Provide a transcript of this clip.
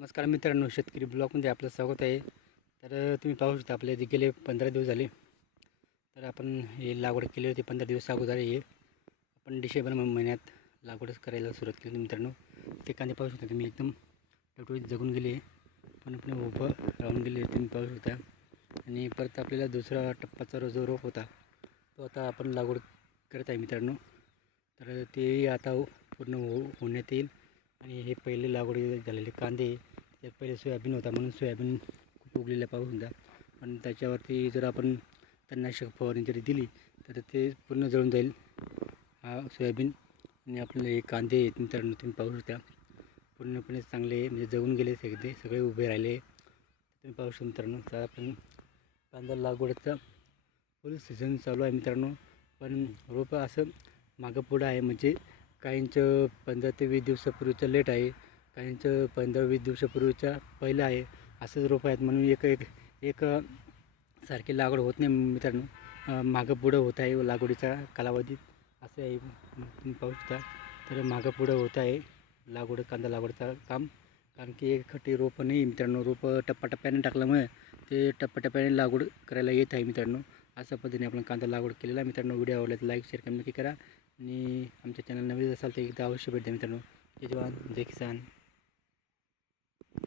नमस्कार मित्रांनो शेतकरी ब्लॉगमध्ये आपलं स्वागत आहे. तर तुम्ही पाहू शकता आपले जे गेले पंधरा दिवस झाले. तर आपण हे लागवड केली होती पंधरा दिवस अगोदर हे. आपण डिसेंबर महिन्यात लागवडच करायला सुरुवात केली होती मित्रांनो. ते कांदे पाहू शकता तुम्ही एकदम टवटवीत जगून गेले. पण आपण उभं राहून गेले तुम्ही पाहू शकता. आणि परत आपल्याला दुसरा टप्पाचा जो रोप होता तो आता आपण लागवड करत आहे मित्रांनो. तर ते आता हो- पूर्ण हो होण्यात येईल. आणि हे पहिले लागवड झालेले कांदे त्यात पहिले सोयाबीन होता म्हणून सोयाबीन खूप उगलेला पाऊस होता पण त्याच्यावरती जर आपण तणनाशक फवारणी जरी दिली तर ते पूर्ण जळून जाईल हा सोयाबीन. आणि आपल्याला हे कांदे आहेत मित्रांनो तुम्ही पाहू शकता. पूर्णपणे चांगले म्हणजे जगून गेले सगळे सगळे उभे राहिले. तुम्ही पाहू शकता मित्रांनो तर आपण कांदा लागवडचा फुल सीझन चालू आहे मित्रांनो. पण रोपं असं मागं पुढं आहे म्हणजे काहींचं पंधरा ते वीस दिवसापूर्वीचं लेट आहे. काहींचं पंधरा वीस दिवसापूर्वीच्या पहिलं आहे असंच रोपं आहेत म्हणून एक एक एक सारखी लागवड होत नाही मित्रांनो. मागं पुढं होत आहे लागवडीचा कालावधीत असं आहे तुम्ही पाहू शकता. तर मागं पुढं होत आहे लागवड कांदा लागवडचा काम. कारण की एक खटी रोपं नाही मित्रांनो रोपं टप्प्याटप्प्याने टाकल्यामुळे ते टप्प्याटप्प्याने लागवड करायला येत आहे मित्रांनो. अशा पद्धतीने आपण कांदा लागवड केलेला आहे मित्रांनो. व्हिडिओ आवडला तर लाईक शेअर कमेंट नक्की करा. आणि आमच्या चॅनल नवीन असाल तर एकदा अवश्य भेट द्या मित्रांनो. जय जवान जय किसान.